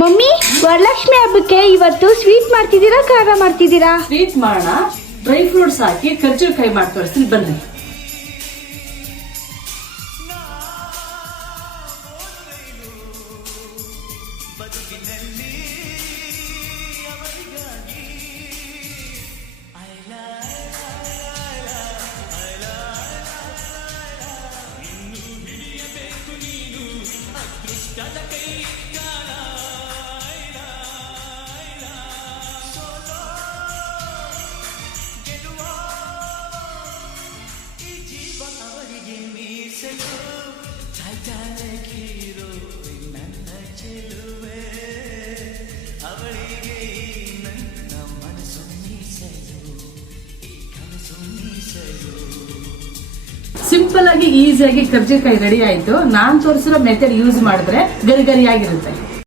Mummy, Varalakshmi ಹಬ್ಬಕ್ಕೆ ಇವತ್ತು sweet ಮಾಡ್ತಿದ್ದೀರಾ ಖಾರ ಮಾಡ್ತಿದ್ದೀರಾ? ಸ್ವೀಟ್ ಮಾಡೋಣ. ಡ್ರೈ ಫ್ರೂಟ್ಸ್ ಹಾಕಿ ಕರ್ಜಿಕಾಯಿ ಮಾಡಿ ತೋರಿಸ್ತೀನಿ ಬನ್ನಿ. ಸಿಂಪಲ್ ಆಗಿ ಈಸಿಯಾಗಿ ಕರ್ಜಿಕಾಯಿ ರೆಡಿ ಆಯ್ತು. ನಾನ್ ತೋರಿಸಿರೋ ಮೆಥಡ್ ಯೂಸ್ ಮಾಡಿದ್ರೆ ಗರಿ ಗರಿಯಾಗಿರುತ್ತೆ.